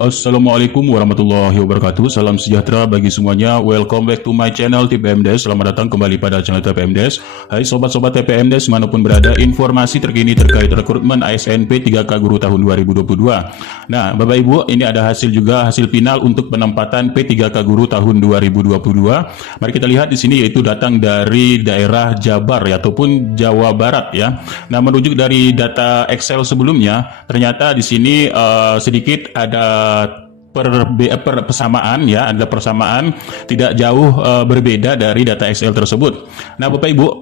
Assalamualaikum warahmatullahi wabarakatuh. Salam sejahtera bagi semuanya. Welcome back to my channel TPMDes. Selamat datang kembali pada channel TPMDes. Hai sobat-sobat TPMDes manapun berada, informasi terkini terkait rekrutmen ASN P3K Guru tahun 2022. Nah, Bapak Ibu, ini ada hasil final untuk penempatan P3K Guru tahun 2022. Mari kita lihat di sini, yaitu datang dari daerah Jabar ya, ataupun Jawa Barat ya. Nah, merujuk dari data Excel sebelumnya, ternyata di sini sedikit ada persamaan ya, ada persamaan tidak jauh berbeda dari data Excel tersebut. Nah, Bapak Ibu,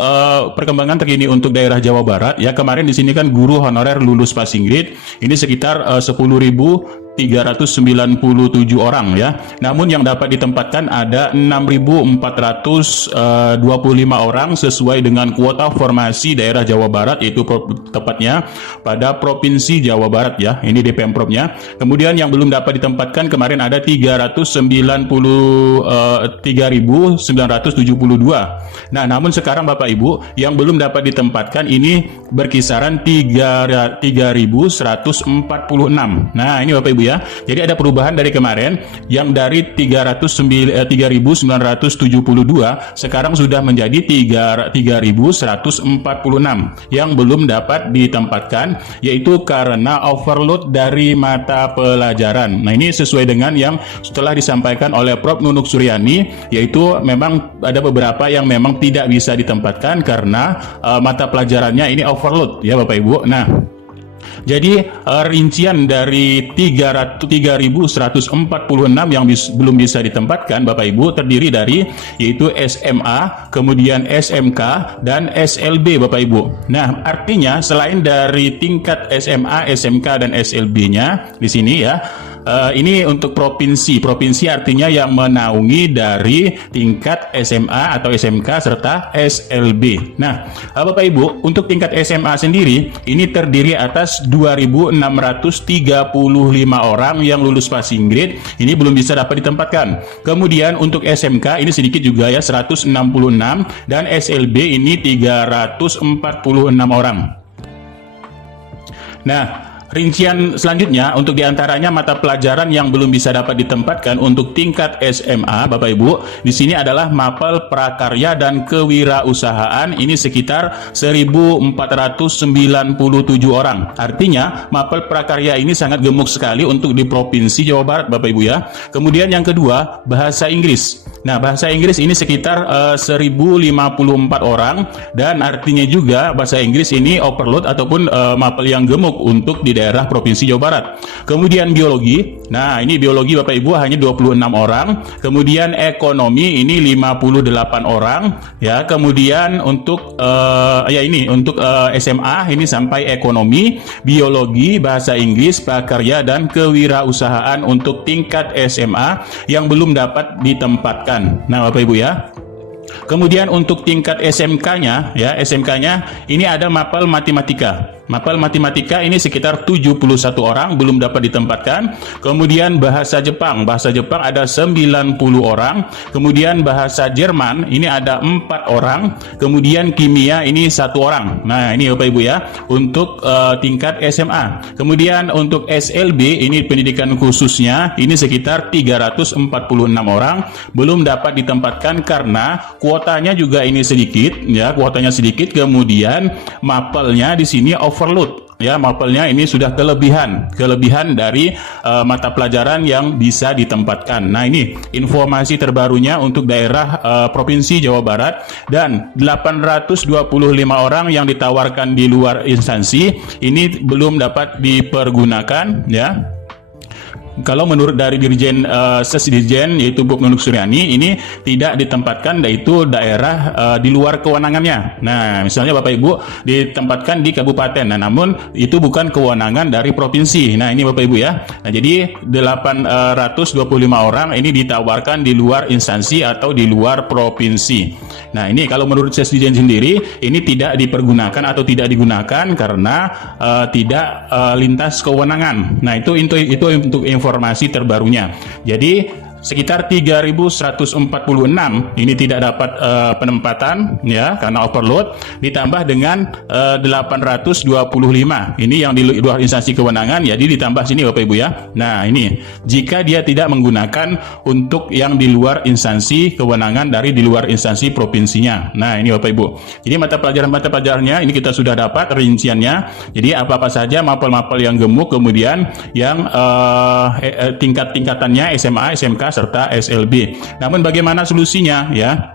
perkembangan terkini untuk daerah Jawa Barat ya, kemarin di sini kan guru honorer lulus passing grade ini sekitar 10.397 orang ya. Namun yang dapat ditempatkan ada 6.425 orang sesuai dengan kuota formasi daerah Jawa Barat, yaitu tepatnya pada Provinsi Jawa Barat ya. Ini di Pemprov-nya. Kemudian yang belum dapat ditempatkan kemarin ada 393.972. Nah, namun sekarang Bapak Ibu yang belum dapat ditempatkan ini berkisaran 3.146. Nah, ini Bapak Ibu ya. Jadi ada perubahan dari kemarin yang dari 3.972 sekarang sudah menjadi 3.146 yang belum dapat ditempatkan, yaitu karena overload dari mata pelajaran. Nah, ini sesuai dengan yang setelah disampaikan oleh Prof. Nunuk Suryani, yaitu memang ada beberapa yang memang tidak bisa ditempatkan karena mata pelajarannya ini overload ya Bapak Ibu. Nah, jadi rincian dari 3.146 yang belum bisa ditempatkan Bapak Ibu terdiri dari yaitu SMA, kemudian SMK, dan SLB Bapak Ibu. Nah, artinya selain dari tingkat SMA, SMK, dan SLB-nya di sini ya, ini untuk provinsi. Provinsi artinya yang menaungi dari tingkat SMA atau SMK serta SLB. Nah, Bapak Ibu, untuk tingkat SMA sendiri ini terdiri atas 2.635 orang yang lulus passing grade, ini belum bisa dapat ditempatkan. Kemudian untuk SMK ini sedikit juga ya, 166, dan SLB ini 346 orang. Nah, rincian selanjutnya untuk diantaranya mata pelajaran yang belum bisa dapat ditempatkan untuk tingkat SMA Bapak Ibu di sini adalah mapel prakarya dan kewirausahaan, ini sekitar 1.497 orang. Artinya mapel prakarya ini sangat gemuk sekali untuk di Provinsi Jawa Barat Bapak Ibu ya. Kemudian yang kedua, bahasa Inggris. Nah, bahasa Inggris ini sekitar 1.054 orang, dan artinya juga bahasa Inggris ini overload ataupun mapel yang gemuk untuk di daerah Provinsi Jawa Barat. Kemudian biologi. Nah, ini biologi Bapak Ibu hanya 26 orang. Kemudian ekonomi ini 58 orang ya. Kemudian untuk SMA ini sampai ekonomi, biologi, bahasa Inggris, prakarya, dan kewirausahaan untuk tingkat SMA yang belum dapat ditempatkan. Nah, Bapak Ibu ya. Kemudian untuk tingkat SMK-nya ya, SMK-nya ini ada mapel matematika. Mapel matematika ini sekitar 71 orang belum dapat ditempatkan. Kemudian bahasa Jepang ada 90 orang. Kemudian bahasa Jerman ini ada 4 orang. Kemudian kimia ini 1 orang. Nah, ini Bapak Ibu ya untuk tingkat SMA. Kemudian untuk SLB ini pendidikan khususnya ini sekitar 346 orang belum dapat ditempatkan karena kuotanya juga ini sedikit ya, kuotanya sedikit. Kemudian mapelnya di sini overload ya, mapelnya ini sudah kelebihan dari mata pelajaran yang bisa ditempatkan. Nah, ini informasi terbarunya untuk daerah Provinsi Jawa Barat, dan 825 orang yang ditawarkan di luar instansi ini belum dapat dipergunakan ya. Kalau menurut dari Dirjen Sesdirjen yaitu Prof. Nunuk Suryani ini tidak ditempatkan, yaitu daerah di luar kewenangannya. Nah, misalnya Bapak Ibu ditempatkan di kabupaten, nah namun itu bukan kewenangan dari provinsi. Nah, ini Bapak Ibu ya. Nah, jadi 825 orang ini ditawarkan di luar instansi atau di luar provinsi. Nah, ini kalau menurut Sesdirjen sendiri ini tidak dipergunakan atau tidak digunakan karena tidak lintas kewenangan. Nah, itu untuk informasi terbarunya. Jadi sekitar 3.146 ini tidak dapat penempatan ya karena overload, ditambah dengan 825 ini yang di luar instansi kewenangan, jadi ditambah sini Bapak Ibu ya. Nah ini jika dia tidak menggunakan untuk yang di luar instansi kewenangan dari di luar instansi provinsinya. Nah ini Bapak Ibu, jadi mata pelajarannya ini kita sudah dapat rinciannya. Jadi apa-apa saja mapel-mapel yang gemuk, kemudian yang tingkatannya SMA, SMK serta SLB. Namun bagaimana solusinya ya?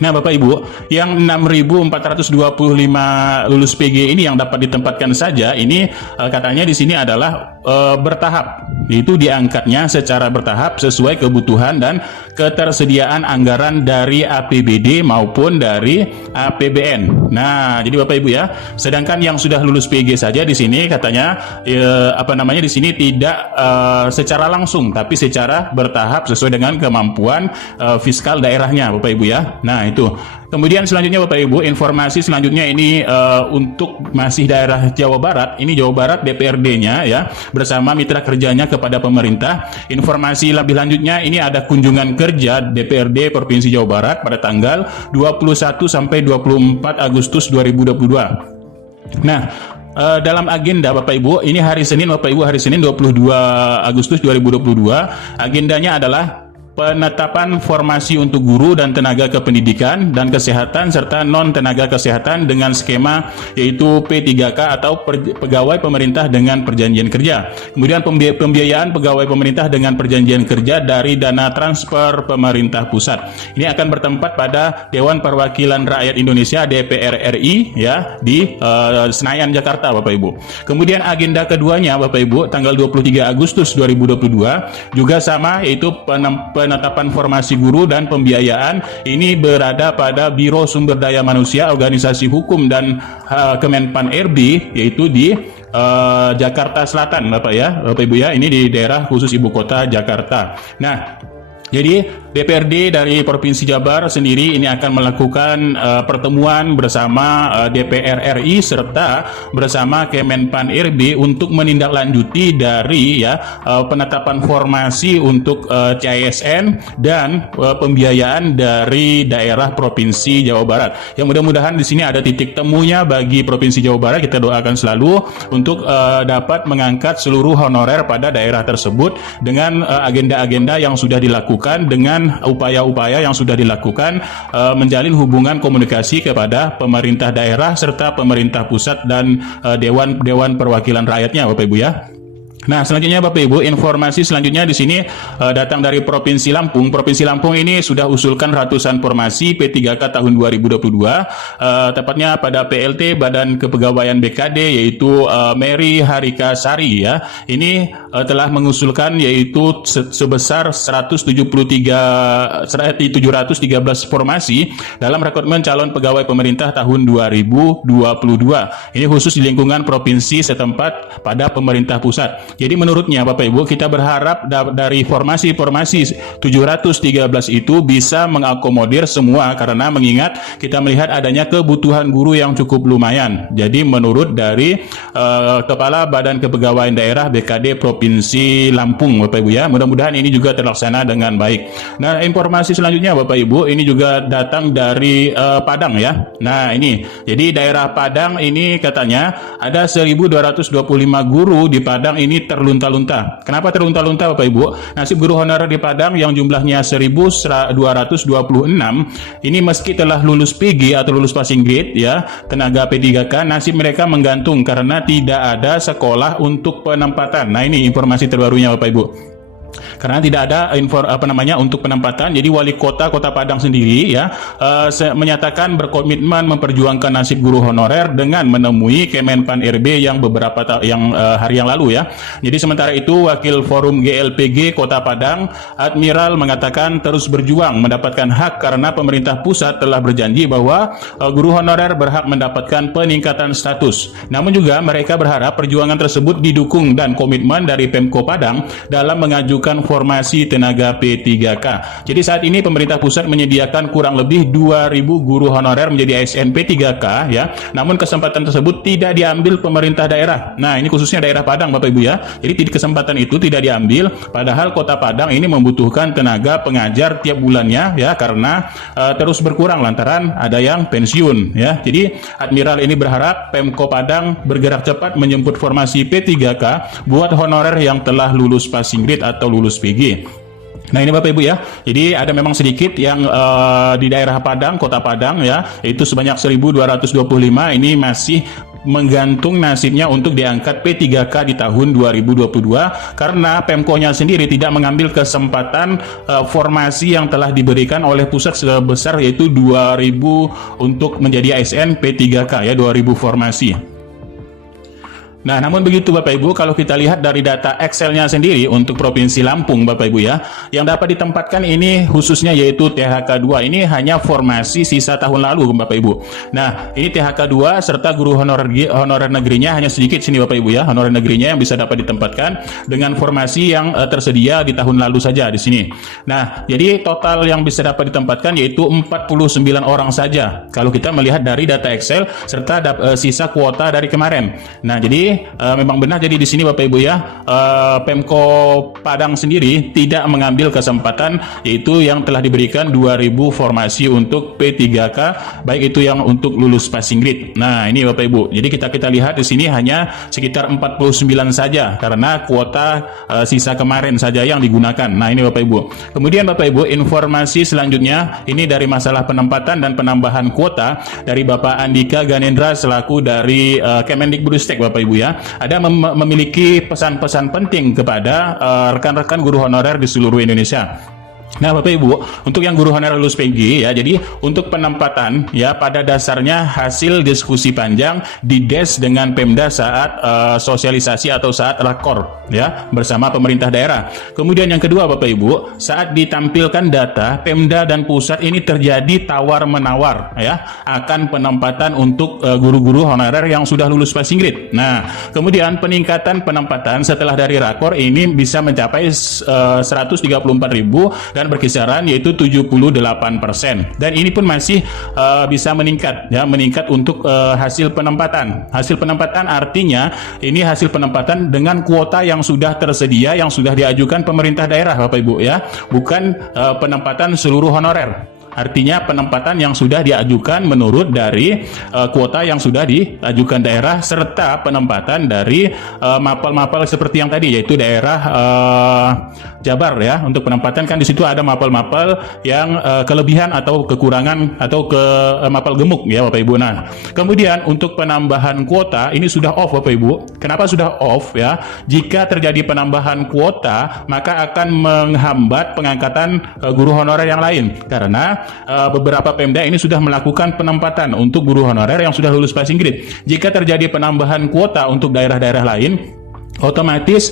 Nah Bapak Ibu, yang 6.425 lulus PG ini yang dapat ditempatkan saja, ini katanya di sini adalah bertahap. Itu diangkatnya secara bertahap sesuai kebutuhan dan ketersediaan anggaran dari APBD maupun dari APBN. Nah, jadi Bapak Ibu ya, sedangkan yang sudah lulus PG saja di sini katanya di sini tidak secara langsung tapi secara bertahap sesuai dengan kemampuan fiskal daerahnya Bapak Ibu ya. Nah, itu. Kemudian selanjutnya Bapak Ibu, informasi selanjutnya ini untuk masih daerah Jawa Barat. Ini Jawa Barat DPRD-nya ya bersama mitra kerjanya kepada pemerintah. Informasi lebih lanjutnya ini ada kunjungan kerja DPRD Provinsi Jawa Barat pada tanggal 21 sampai 24 Agustus 2022. Nah, dalam agenda Bapak Ibu, ini hari Senin Bapak Ibu, hari Senin 22 Agustus 2022, agendanya adalah penetapan formasi untuk guru dan tenaga kependidikan dan kesehatan serta non tenaga kesehatan dengan skema yaitu P3K atau pegawai pemerintah dengan perjanjian kerja. Kemudian pembiayaan pegawai pemerintah dengan perjanjian kerja dari dana transfer pemerintah pusat. Ini akan bertempat pada Dewan Perwakilan Rakyat Indonesia DPR RI ya di Senayan Jakarta Bapak Ibu. Kemudian agenda keduanya Bapak Ibu tanggal 23 Agustus 2022 juga sama, yaitu penetapan formasi guru dan pembiayaan ini berada pada Biro Sumber Daya Manusia Organisasi Hukum dan Kemenpan RB, yaitu di Jakarta Selatan Bapak Ibu ya, ini di daerah khusus ibu kota Jakarta. Nah, jadi DPRD dari Provinsi Jabar sendiri ini akan melakukan pertemuan bersama DPR RI serta bersama Kemenpan RB untuk menindaklanjuti dari penetapan formasi untuk CASN dan pembiayaan dari daerah Provinsi Jawa Barat. Yang mudah-mudahan di sini ada titik temunya bagi Provinsi Jawa Barat. Kita doakan selalu untuk dapat mengangkat seluruh honorer pada daerah tersebut dengan agenda-agenda yang sudah dilakukan, dengan upaya-upaya yang sudah dilakukan, menjalin hubungan komunikasi kepada pemerintah daerah serta pemerintah pusat dan dewan perwakilan rakyatnya Bapak Ibu ya. Nah, selanjutnya Bapak Ibu, informasi selanjutnya di sini datang dari Provinsi Lampung. Provinsi Lampung ini sudah usulkan ratusan formasi P3K tahun 2022, tepatnya pada PLT Badan Kepegawaian BKD, yaitu Mary Harika Sari ya. Ini telah mengusulkan yaitu sebesar 713 formasi dalam rekrutmen calon pegawai pemerintah tahun 2022. Ini khusus di lingkungan provinsi setempat pada pemerintah pusat. Jadi menurutnya Bapak Ibu, kita berharap dari formasi-formasi 713 itu bisa mengakomodir semua, karena mengingat kita melihat adanya kebutuhan guru yang cukup lumayan. Jadi menurut dari Kepala Badan Kepegawaian Daerah BKD Provinsi Lampung Bapak Ibu ya, mudah-mudahan ini juga terlaksana dengan baik. Nah, informasi selanjutnya Bapak Ibu, ini juga datang dari Padang ya. Nah ini, jadi daerah Padang ini katanya ada 1.225 guru di Padang ini terlunta-lunta. Kenapa terlunta-lunta Bapak Ibu? Nasib guru honorer di Padang yang jumlahnya 1.226 ini meski telah lulus PG atau lulus passing grade ya, tenaga P3K, nasib mereka menggantung karena tidak ada sekolah untuk penempatan. Nah ini informasi terbarunya Bapak Ibu. Karena tidak ada untuk penempatan, jadi wali kota Padang sendiri ya menyatakan berkomitmen memperjuangkan nasib guru honorer dengan menemui Kemenpan RB yang hari yang lalu ya. Jadi sementara itu Wakil Forum GLPG Kota Padang Admiral mengatakan terus berjuang mendapatkan hak karena pemerintah pusat telah berjanji bahwa guru honorer berhak mendapatkan peningkatan status. Namun juga mereka berharap perjuangan tersebut didukung dan komitmen dari Pemko Padang dalam mengajukan formasi tenaga P3K. Jadi saat ini pemerintah pusat menyediakan kurang lebih 2.000 guru honorer menjadi ASN P3K ya. Namun kesempatan tersebut tidak diambil pemerintah daerah. Nah, ini khususnya daerah Padang Bapak Ibu ya. Jadi kesempatan itu tidak diambil, padahal Kota Padang ini membutuhkan tenaga pengajar tiap bulannya ya, karena terus berkurang lantaran ada yang pensiun ya. Jadi Admiral ini berharap Pemko Padang bergerak cepat menjemput formasi P3K buat honorer yang telah lulus passing grade atau lulus PG. Nah ini Bapak Ibu ya, jadi ada memang sedikit yang di daerah Padang, Kota Padang ya, itu sebanyak 1.225 ini masih menggantung nasibnya untuk diangkat P3K di tahun 2022 karena Pemko-nya sendiri tidak mengambil kesempatan formasi yang telah diberikan oleh pusat sebesar yaitu 2.000 untuk menjadi ASN P3K ya, 2.000 formasi. Nah, namun begitu Bapak Ibu, kalau kita lihat dari data Excel-nya sendiri untuk Provinsi Lampung Bapak Ibu ya, yang dapat ditempatkan ini khususnya yaitu THK 2, ini hanya formasi sisa tahun lalu Bapak Ibu. Nah, ini THK 2 serta guru honorer negerinya hanya sedikit sini Bapak Ibu ya, honorer negerinya yang bisa dapat ditempatkan dengan formasi yang tersedia di tahun lalu saja di sini. Nah, jadi total yang bisa dapat ditempatkan yaitu 49 orang saja kalau kita melihat dari data Excel serta sisa kuota dari kemarin. Nah, jadi memang benar, jadi di sini Bapak Ibu ya, Pemko Padang sendiri tidak mengambil kesempatan yaitu yang telah diberikan 2.000 formasi untuk P3K, baik itu yang untuk lulus passing grade. Nah ini Bapak Ibu, jadi kita lihat di sini hanya sekitar 49 saja karena kuota sisa kemarin saja yang digunakan. Nah ini Bapak Ibu. Kemudian Bapak Ibu, informasi selanjutnya ini dari masalah penempatan dan penambahan kuota dari Bapak Andika Ganendra selaku dari Kemendikbudristek Bapak Ibu ya, ada memiliki pesan-pesan penting kepada rekan-rekan guru honorer di seluruh Indonesia. Nah Bapak Ibu, untuk yang guru honorer lulus PG ya, jadi untuk penempatan ya pada dasarnya hasil diskusi panjang di DES dengan Pemda saat sosialisasi atau saat rakor ya bersama pemerintah daerah. Kemudian yang kedua Bapak Ibu, saat ditampilkan data Pemda dan pusat ini terjadi tawar-menawar ya akan penempatan untuk guru-guru honorer yang sudah lulus passing grade. Nah, kemudian peningkatan penempatan setelah dari rakor ini bisa mencapai 134.000 dan berkisaran yaitu 78%, dan ini pun masih bisa meningkat ya, meningkat untuk hasil penempatan. Hasil penempatan artinya ini hasil penempatan dengan kuota yang sudah tersedia, yang sudah diajukan pemerintah daerah Bapak Ibu ya, bukan penempatan seluruh honorer. Artinya penempatan yang sudah diajukan menurut dari kuota yang sudah diajukan daerah serta penempatan dari mapel-mapel seperti yang tadi yaitu daerah Jabar ya. Untuk penempatan kan di situ ada mapel-mapel yang kelebihan atau kekurangan atau mapel gemuk ya Bapak Ibu. Nah, kemudian untuk penambahan kuota ini sudah off Bapak Ibu. Kenapa sudah off ya? Jika terjadi penambahan kuota maka akan menghambat pengangkatan guru honorer yang lain karena beberapa Pemda ini sudah melakukan penempatan untuk guru honorer yang sudah lulus passing grade. Jika terjadi penambahan kuota untuk daerah-daerah lain, otomatis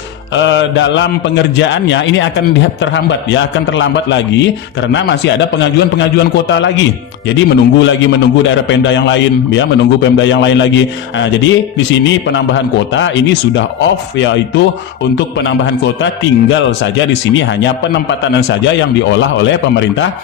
dalam pengerjaannya ini akan terhambat ya, akan terlambat lagi karena masih ada pengajuan kuota lagi. Jadi menunggu daerah Pemda yang lain ya, menunggu Pemda yang lain lagi. Nah, jadi di sini penambahan kuota ini sudah off, yaitu untuk penambahan kuota tinggal saja di sini hanya penempatan saja yang diolah oleh pemerintah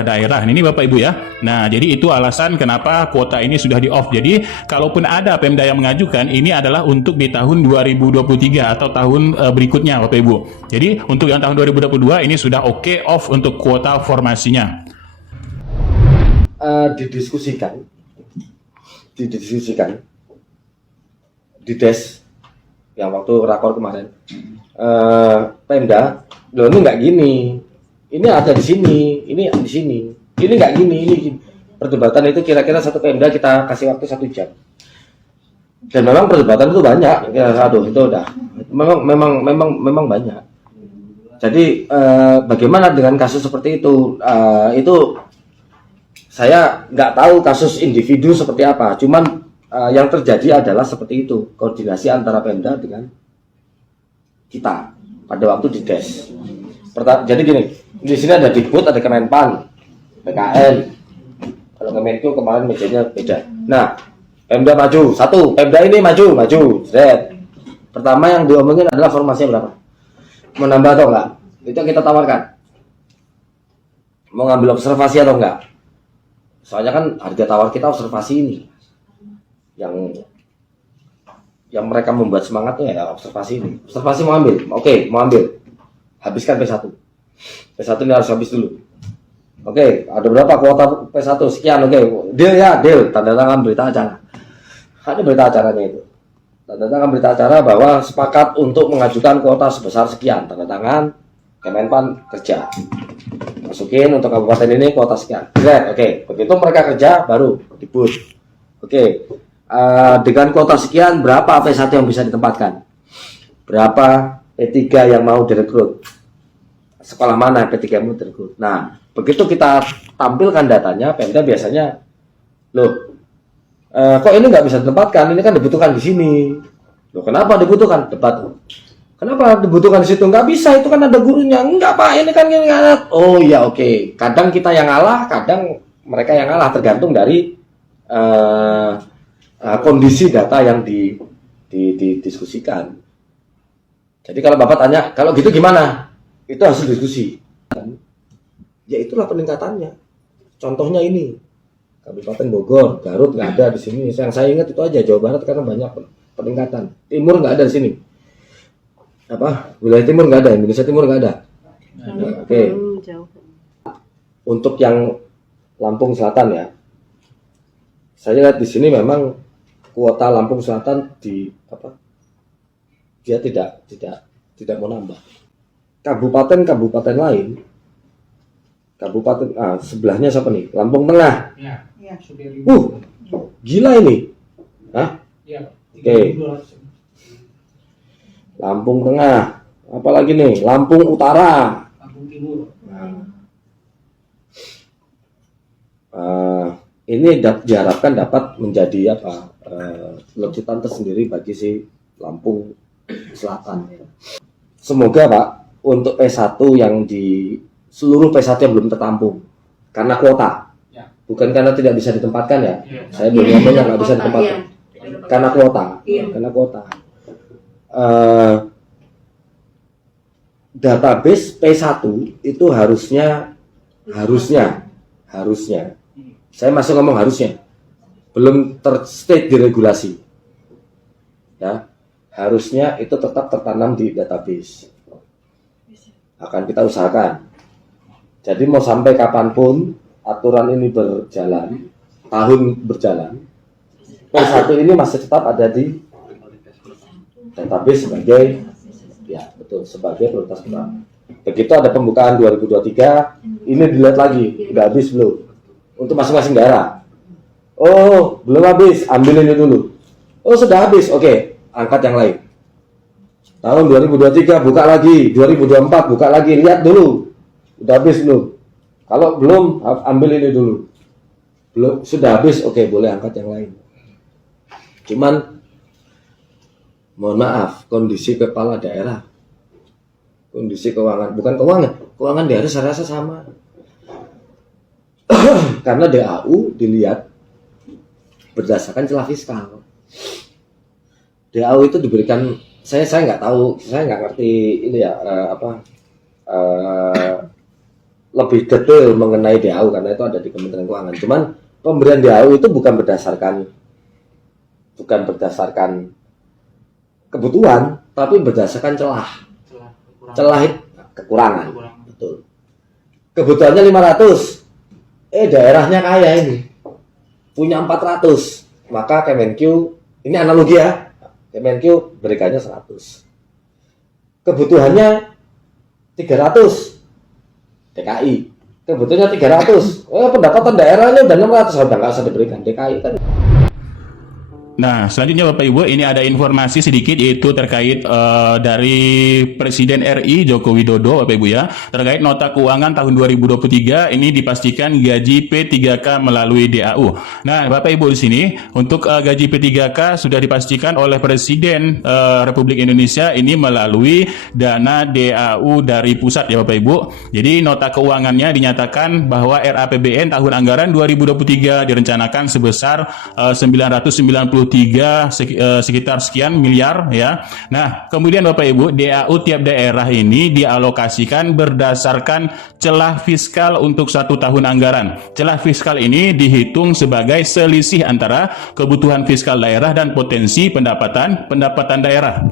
daerah. Ini Bapak Ibu ya. Nah, jadi itu alasan kenapa kuota ini sudah di off. Jadi kalaupun ada Pemda yang mengajukan, ini adalah untuk di tahun 2023 atau tahun berikutnya Bapak Ibu. Jadi untuk yang tahun 2022 ini sudah oke off untuk kuota formasinya. Didiskusikan di DES yang waktu rakor kemarin. Pemda, loh ini nggak gini, ini ada di sini, ini di sini, ini nggak gini, ini gini. Perdebatan itu kira-kira satu Pemda kita kasih waktu 1 jam. Dan memang perdebatan itu banyak, aduh itu udah memang banyak. Jadi bagaimana dengan kasus seperti itu? Itu saya nggak tahu kasus individu seperti apa. Cuman yang terjadi adalah seperti itu, koordinasi antara Pemda dengan kita pada waktu di DES. Jadi gini, di sini ada Dikbud, ada Kemenpan, PKN. Kalau Kemenku kemarin mejanya beda. Nah, Pemda maju, satu, Pemda ini maju, Z. Pertama yang diomongin adalah formasinya berapa? Menambah atau enggak? Itu yang kita tawarkan. Mau ngambil observasi atau enggak? Soalnya kan harga tawar kita observasi ini. Yang mereka membuat semangatnya ya observasi ini. Observasi mau ambil, oke, mau ambil. Habiskan P1. P1 ini harus habis dulu. Oke, ada berapa kuota P1? Sekian, oke. Deal ya, deal. Tanda tangan berita acara. Ada berita acaranya itu. Tanda tangan berita acara bahwa sepakat untuk mengajukan kuota sebesar sekian. Tanda tangan, Kemenpan kerja. Masukin untuk kabupaten ini kuota sekian. Oke. Begitu mereka kerja, baru dibut. Oke. Dengan kuota sekian, berapa P1 yang bisa ditempatkan? Berapa P3 yang mau direkrut? Sekolah mana P3 yang mau direkrut? Nah, begitu kita tampilkan datanya, Pemda biasanya, loh, kok ini nggak bisa ditempatkan? Ini kan dibutuhkan di sini. Loh, kenapa dibutuhkan? Debat. Kenapa dibutuhkan di situ? Nggak bisa, itu kan ada gurunya. Enggak Pak, ini kan ini. Oh iya, oke. Kadang kita yang ngalah, kadang mereka yang ngalah, tergantung dari kondisi data yang didiskusikan. Jadi kalau Bapak tanya, kalau gitu gimana? Itu hasil diskusi. Ya itulah peningkatannya. Contohnya ini. Kabupaten Bogor, Garut nggak ada di sini. Yang saya ingat itu aja, Jawa Barat karena banyak peningkatan. Timur nggak ada di sini. Wilayah Timur nggak ada, Indonesia Timur nggak ada. Oke. Untuk yang Lampung Selatan ya, saya lihat di sini memang kuota Lampung Selatan dia tidak mau nambah. Kabupaten lain, sebelahnya siapa nih? Lampung Tengah. Ya, Gila ini. Hah? ya, Oke. Lampung Tengah. Apalagi nih? Lampung Utara. Lampung Timur. Ini diharapkan dapat menjadi lecutan tersendiri bagi si Lampung Selatan. Semoga Pak, untuk P1 yang di seluruh P1 yang belum tertampung karena kuota, Ya. bukan karena tidak bisa ditempatkan ya. Ya. Saya belum ngomongnya nggak bisa ditempatkan karena kuota, karena kuota. Database P1 itu harusnya saya masih ngomong harusnya belum terstate di regulasi ya, harusnya itu tetap tertanam di database. Akan kita usahakan. Jadi mau sampai kapanpun aturan ini berjalan, tahun berjalan, P1 ini masih tetap ada di database sebagai sebagai prioritas utama. Begitu ada pembukaan 2023, ini dilihat lagi, udah habis belum? Untuk masing-masing daerah. Oh, belum habis, ambil ini dulu. Oh, sudah habis, oke, angkat yang lain. Tahun 2023 buka lagi, 2024 buka lagi, lihat dulu. Udah habis belum? Kalau belum, ambil ini dulu. Belum, sudah habis, oke, boleh angkat yang lain. Cuman mohon maaf, kondisi kepala daerah, kondisi keuangan, bukan keuangan daerah saya rasa sama. Karena DAU dilihat berdasarkan celah fiskal. DAU itu diberikan, saya nggak tahu, saya nggak ngerti ini ya lebih detail mengenai DAU karena itu ada di Kementerian Keuangan. Cuman pemberian DAU itu bukan berdasarkan kebutuhan, tapi berdasarkan celah kekurangan. Betul. Kebutuhannya 500, daerahnya kaya ini, punya 400, maka Kemenq, ini analogi ya, Kemenq berikannya 100. Kebutuhannya 300, DKI kebutuhannya 300, pendapatan daerahnya udah 600, udah nggak usah diberikan DKI kan. Nah, selanjutnya Bapak Ibu, ini ada informasi sedikit yaitu terkait dari Presiden RI Joko Widodo, Bapak Ibu ya, terkait nota keuangan tahun 2023 ini dipastikan gaji P3K melalui DAU. Nah, Bapak Ibu di sini untuk gaji P3K sudah dipastikan oleh Presiden Republik Indonesia ini melalui dana DAU dari pusat ya Bapak Ibu. Jadi nota keuangannya dinyatakan bahwa RAPBN tahun anggaran 2023 direncanakan sebesar 993 sekitar sekian miliar ya. Nah, kemudian Bapak Ibu, DAU tiap daerah ini dialokasikan berdasarkan celah fiskal untuk 1 tahun anggaran. Celah fiskal ini dihitung sebagai selisih antara kebutuhan fiskal daerah dan potensi pendapatan daerah.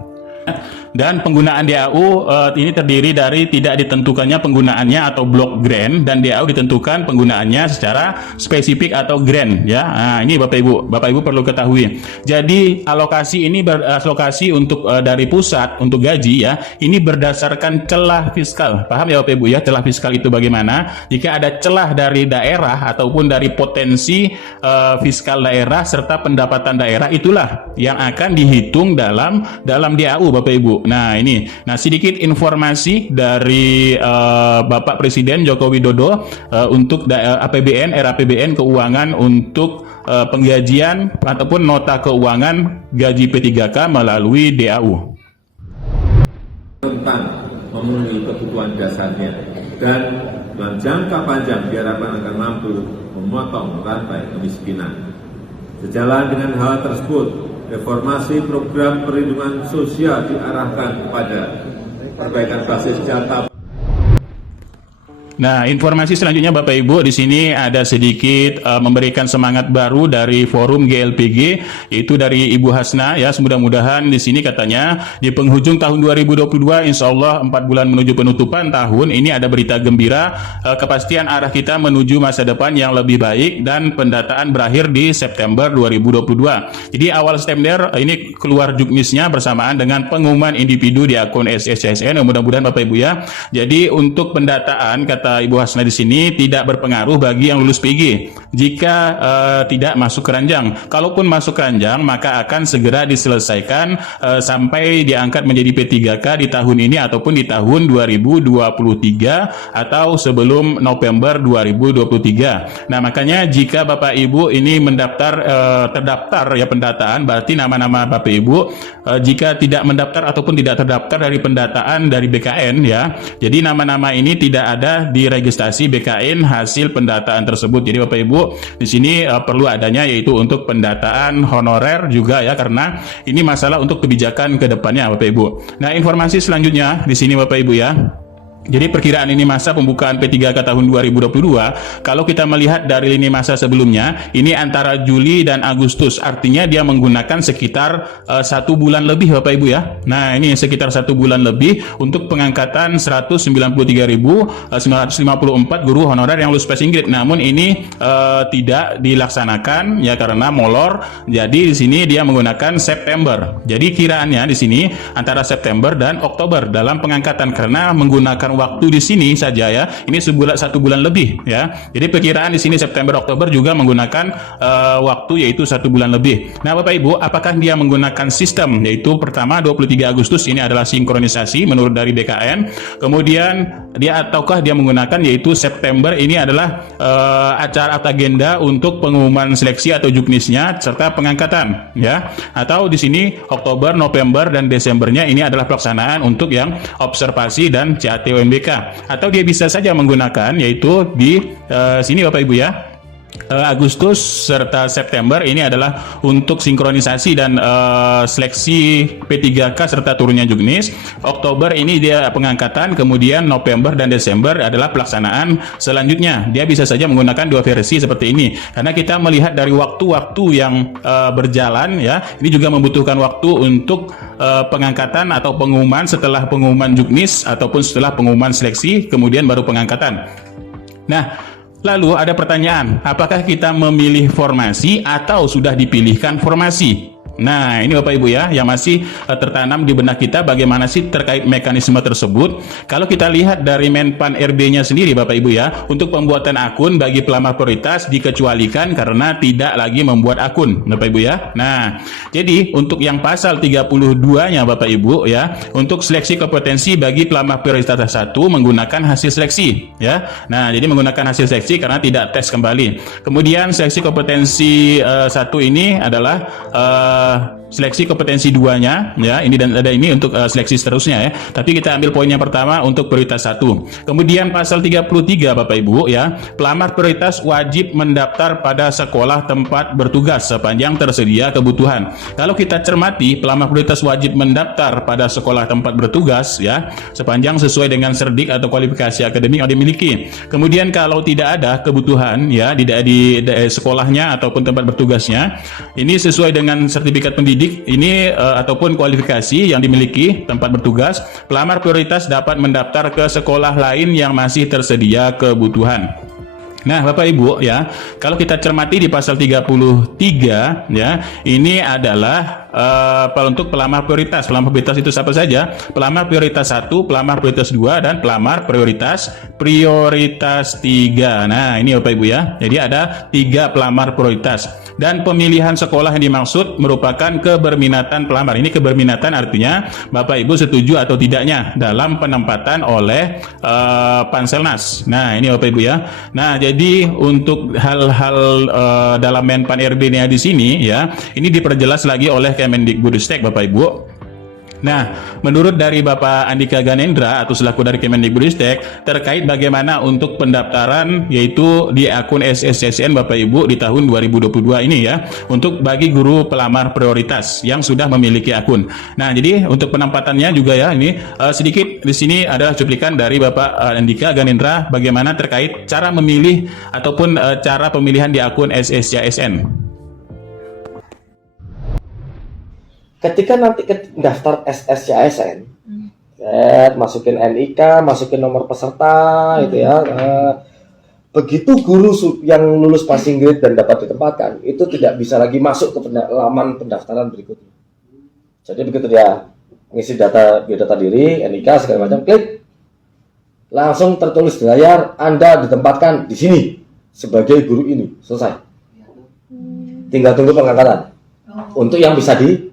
Dan penggunaan DAU ini terdiri dari tidak ditentukannya penggunaannya atau block grant, dan DAU ditentukan penggunaannya secara spesifik atau grant ya. Nah, ini Bapak Ibu perlu ketahui. Jadi alokasi ini alokasi untuk dari pusat untuk gaji ya, ini berdasarkan celah fiskal. Paham ya Bapak Ibu ya, celah fiskal itu bagaimana? Jika ada celah dari daerah ataupun dari potensi fiskal daerah serta pendapatan daerah, itulah yang akan dihitung dalam DAU Bapak Ibu. Nah ini, sedikit informasi dari Bapak Presiden Joko Widodo untuk RAPBN keuangan untuk penggajian ataupun nota keuangan gaji P3K melalui DAU. Tentang memenuhi kebutuhan dasarnya dan dalam jangka panjang diharapkan akan mampu memotong rantai kemiskinan. Sejalan dengan hal tersebut, reformasi program perlindungan sosial diarahkan kepada perbaikan basis data. Nah, informasi selanjutnya Bapak Ibu, di sini ada sedikit memberikan semangat baru dari forum GLPG, yaitu dari Ibu Hasna ya. Mudah-mudahan di sini katanya di penghujung tahun 2022 insya Allah 4 bulan menuju penutupan tahun ini ada berita gembira, kepastian arah kita menuju masa depan yang lebih baik dan pendataan berakhir di September 2022. Jadi awal September ini keluar juknisnya bersamaan dengan pengumuman individu di akun SSCSN. Mudah-mudahan Bapak Ibu ya. Jadi untuk pendataan kata Ibu Hasna di sini tidak berpengaruh bagi yang lulus PG jika tidak masuk keranjang. Kalaupun masuk keranjang maka akan segera diselesaikan sampai diangkat menjadi P3K di tahun ini ataupun di tahun 2023 atau sebelum November 2023. Nah makanya jika Bapak Ibu ini terdaftar ya pendataan, berarti nama-nama Bapak Ibu jika tidak mendaftar ataupun tidak terdaftar dari pendataan dari BKN ya, jadi nama-nama ini tidak ada di registrasi BKN hasil pendataan tersebut. Jadi Bapak Ibu di sini perlu adanya yaitu untuk pendataan honorer juga ya, karena ini masalah untuk kebijakan ke depannya Bapak Ibu. Nah, informasi selanjutnya di sini Bapak Ibu ya. Jadi perkiraan lini masa pembukaan P3K tahun 2022, kalau kita melihat dari lini masa sebelumnya, ini antara Juli dan Agustus, artinya dia menggunakan sekitar 1 bulan lebih Bapak Ibu ya. Nah ini sekitar 1 bulan lebih untuk pengangkatan 193.954 guru honorer yang lulus passing grade. Namun ini tidak dilaksanakan ya karena molor. Jadi di sini dia menggunakan September. Jadi kiraannya di sini antara September dan Oktober dalam pengangkatan karena menggunakan waktu di sini saja ya, ini 1 bulan lebih ya. Jadi perkiraan di sini September Oktober juga menggunakan waktu yaitu 1 bulan lebih. Nah Bapak Ibu, apakah dia menggunakan sistem yaitu pertama 23 Agustus ini adalah sinkronisasi menurut dari BKN, kemudian ataukah dia menggunakan yaitu September ini adalah acara atau agenda untuk pengumuman seleksi atau juknisnya serta pengangkatan ya, atau di sini Oktober, November dan Desembernya ini adalah pelaksanaan untuk yang observasi dan CAT UMBK, atau dia bisa saja menggunakan yaitu di sini Bapak Ibu ya, Agustus serta September ini adalah untuk sinkronisasi dan seleksi P3K serta turunnya juknis. Oktober ini dia pengangkatan, kemudian November dan Desember adalah pelaksanaan selanjutnya. Dia bisa saja menggunakan 2 versi seperti ini karena kita melihat dari waktu-waktu yang berjalan ya, ini juga membutuhkan waktu untuk pengangkatan atau pengumuman setelah pengumuman juknis ataupun setelah pengumuman seleksi kemudian baru pengangkatan. Nah, lalu ada pertanyaan, apakah kita memilih formasi atau sudah dipilihkan formasi? Nah ini Bapak Ibu ya yang masih tertanam di benak kita bagaimana sih terkait mekanisme tersebut. Kalau kita lihat dari Menpan RB-nya sendiri Bapak Ibu ya, untuk pembuatan akun bagi pelamar prioritas dikecualikan karena tidak lagi membuat akun Bapak Ibu ya. Nah jadi untuk yang pasal 32-nya Bapak Ibu ya, untuk seleksi kompetensi bagi pelamar prioritas 1 menggunakan hasil seleksi ya. Nah jadi menggunakan hasil seleksi karena tidak tes kembali. Kemudian seleksi kompetensi 1 ini adalah seleksi kompetensi 2-nya ya, ini dan ada ini untuk seleksi seterusnya ya. Tapi kita ambil poin yang pertama untuk prioritas 1. Kemudian pasal 33 Bapak Ibu ya, pelamar prioritas wajib mendaftar pada sekolah tempat bertugas sepanjang tersedia kebutuhan. Kalau kita cermati, pelamar prioritas wajib mendaftar pada sekolah tempat bertugas ya, sepanjang sesuai dengan serdik atau kualifikasi akademik yang dimiliki. Kemudian kalau tidak ada kebutuhan ya di sekolahnya ataupun tempat bertugasnya, ini sesuai dengan sertifikat pendidik ini ataupun kualifikasi yang dimiliki tempat bertugas, pelamar prioritas dapat mendaftar ke sekolah lain yang masih tersedia kebutuhan. Nah, Bapak Ibu ya, kalau kita cermati di pasal 33 ya, ini adalah untuk pelamar prioritas. Pelamar prioritas itu siapa saja? Pelamar prioritas 1, pelamar prioritas 2, dan pelamar prioritas 3. Nah, ini Bapak Ibu ya. Jadi ada 3 pelamar prioritas. Dan pemilihan sekolah yang dimaksud merupakan keberminatan pelamar. Ini keberminatan artinya Bapak Ibu setuju atau tidaknya dalam penempatan oleh Panselnas. Nah, ini Bapak Ibu ya. Nah, jadi untuk hal-hal dalam Menpan RB-nya di sini ya, ini diperjelas lagi oleh Kemendikbudristek Bapak Ibu. Nah, menurut dari Bapak Andika Ganendra atau selaku dari Kemendikbudristek terkait bagaimana untuk pendaftaran yaitu di akun SSSN Bapak Ibu di tahun 2022 ini ya, untuk bagi guru pelamar prioritas yang sudah memiliki akun. Nah, jadi untuk penempatannya juga ya, ini sedikit di sini adalah cuplikan dari Bapak Andika Ganendra bagaimana terkait cara memilih ataupun cara pemilihan di akun SSCSN. Ketika nanti daftar SSCSN, masukin NIK, masukin nomor peserta, itu ya. Begitu guru yang lulus passing grade dan dapat ditempatkan, itu tidak bisa lagi masuk ke laman pendaftaran berikutnya. Jadi begitu dia ngisi data biodata diri, NIK segala macam, klik, langsung tertulis di layar Anda ditempatkan di sini sebagai guru ini, selesai. Tinggal tunggu pengangkatan untuk yang bisa ditempatkan.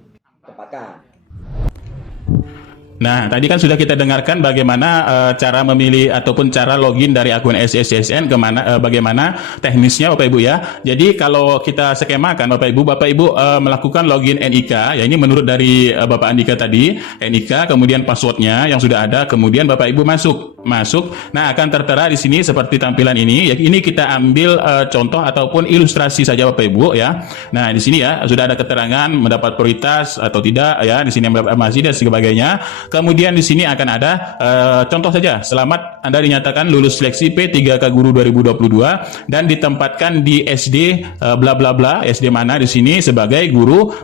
Nah, tadi kan sudah kita dengarkan bagaimana cara memilih ataupun cara login dari akun SSCSN bagaimana teknisnya Bapak Ibu ya. Jadi kalau kita skemakan Bapak Ibu melakukan login NIK, ya ini menurut dari Bapak Andika tadi, NIK kemudian passwordnya yang sudah ada, kemudian Bapak Ibu masuk. Nah, akan tertera di sini seperti tampilan ini. Ya, ini kita ambil contoh ataupun ilustrasi saja Bapak Ibu ya. Nah, di sini ya sudah ada keterangan mendapat prioritas atau tidak ya, di sini masih dan sebagainya. Kemudian di sini akan ada contoh saja, selamat Anda dinyatakan lulus seleksi P3K Guru 2022 dan ditempatkan di SD bla bla bla, SD mana di sini sebagai guru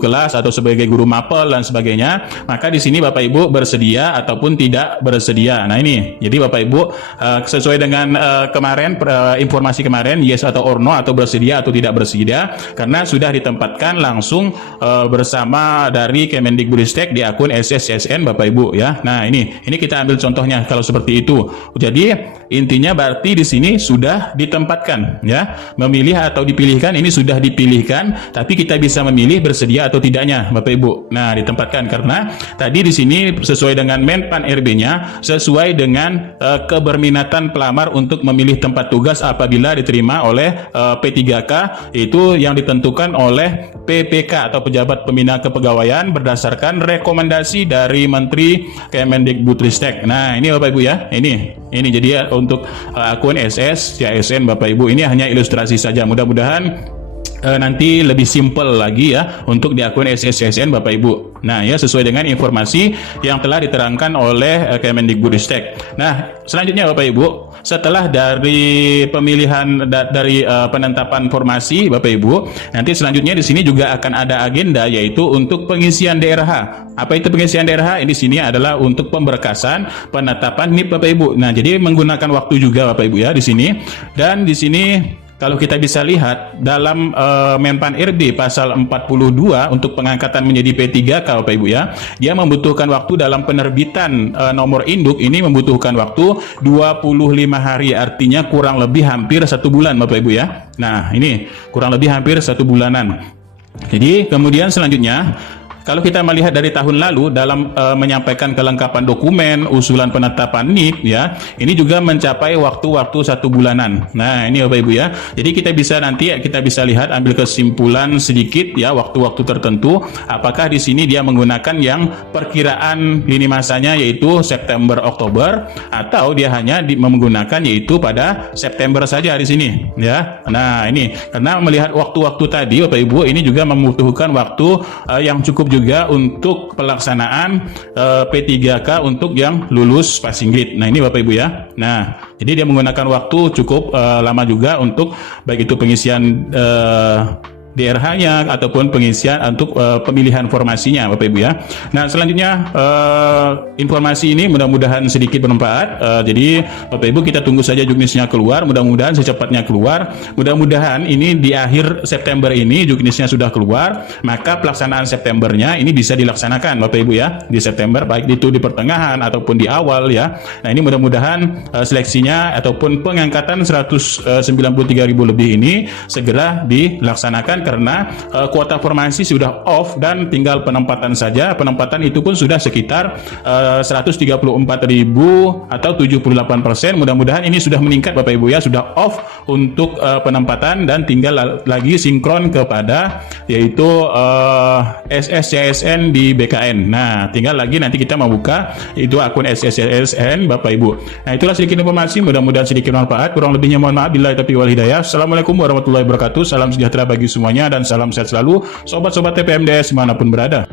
kelas atau sebagai guru mapel dan sebagainya. Maka di sini Bapak Ibu bersedia ataupun tidak bersedia. Nah, ini. Jadi Bapak Ibu sesuai dengan kemarin informasi kemarin yes atau or no atau bersedia atau tidak bersedia karena sudah ditempatkan langsung bersama dari Kemendikbudristek di akun SSCSN Bapak Ibu ya. Nah, ini kita ambil contohnya kalau seperti itu. Jadi intinya berarti di sini sudah ditempatkan ya. Memilih atau dipilihkan ini sudah dipilihkan, tapi kita bisa memilih bersedia atau tidaknya Bapak Ibu. Nah, ditempatkan karena tadi di sini sesuai dengan Menpan RB-nya sesuai dengan keberminatan pelamar untuk memilih tempat tugas apabila diterima oleh P3K itu yang ditentukan oleh PPK atau Pejabat Pembina Kepegawaian berdasarkan rekomendasi dari Menteri Kemendikbudristek. Nah, ini Bapak Ibu ya. Ini jadi ya, untuk akun SSCSN Bapak Ibu ini hanya ilustrasi saja. Mudah-mudahan nanti lebih simpel lagi ya untuk di akun SSCSN Bapak Ibu. Nah, ya sesuai dengan informasi yang telah diterangkan oleh Kemendikbudristek. Nah, selanjutnya Bapak Ibu, setelah dari pemilihan dari penetapan formasi Bapak Ibu, nanti selanjutnya di sini juga akan ada agenda yaitu untuk pengisian DRH. Apa itu pengisian DRH? Ini di sini adalah untuk pemberkasan penetapan NIP Bapak Ibu. Nah, jadi menggunakan waktu juga Bapak Ibu ya di sini. Dan di sini kalau kita bisa lihat dalam Menpan RB pasal 42 untuk pengangkatan menjadi P3K Bapak Ibu ya, dia membutuhkan waktu dalam penerbitan nomor induk ini membutuhkan waktu 25 hari, artinya kurang lebih hampir 1 bulan Bapak Ibu ya. Nah, ini kurang lebih hampir 1 bulanan. Jadi kemudian selanjutnya kalau kita melihat dari tahun lalu dalam menyampaikan kelengkapan dokumen, usulan penetapan NIP ya, ini juga mencapai waktu-waktu 1 bulanan. Nah, ini Bapak Ibu ya. Jadi kita bisa lihat, ambil kesimpulan sedikit ya, waktu-waktu tertentu apakah di sini dia menggunakan yang perkiraan lini masanya yaitu September Oktober, atau dia hanya menggunakan yaitu pada September saja di sini ya. Nah, ini karena melihat waktu-waktu tadi Bapak Ibu, ini juga membutuhkan waktu yang cukup juga untuk pelaksanaan P3K untuk yang lulus passing grade. Nah, ini Bapak Ibu ya. Nah, jadi dia menggunakan waktu cukup lama juga untuk baik itu pengisian DRH-nya ataupun pengisian untuk pemilihan formasinya Bapak Ibu ya. Nah, selanjutnya informasi ini mudah-mudahan sedikit bermanfaat. Jadi Bapak Ibu, kita tunggu saja juknisnya keluar, mudah-mudahan secepatnya keluar. Mudah-mudahan ini di akhir September ini juknisnya sudah keluar, maka pelaksanaan Septembernya ini bisa dilaksanakan Bapak Ibu ya, di September, baik itu di pertengahan ataupun di awal ya. Nah, ini mudah-mudahan seleksinya ataupun pengangkatan 193.000 lebih ini segera dilaksanakan, karena kuota formasi sudah off dan tinggal penempatan saja. Penempatan itu pun sudah sekitar 134.000 atau 78%. Mudah-mudahan ini sudah meningkat Bapak Ibu ya, sudah off untuk penempatan dan tinggal lagi sinkron kepada yaitu SSCSN di BKN. Nah, tinggal lagi nanti kita membuka itu akun SSCSN Bapak Ibu. Nah, itulah sedikit informasi, mudah-mudahan sedikit bermanfaat. Kurang lebihnya mohon maaf. Billahi taufiq wal hidayah. Assalamualaikum warahmatullahi wabarakatuh. Salam sejahtera bagi semuanya dan salam sehat selalu sobat-sobat TPMDS dimanapun berada.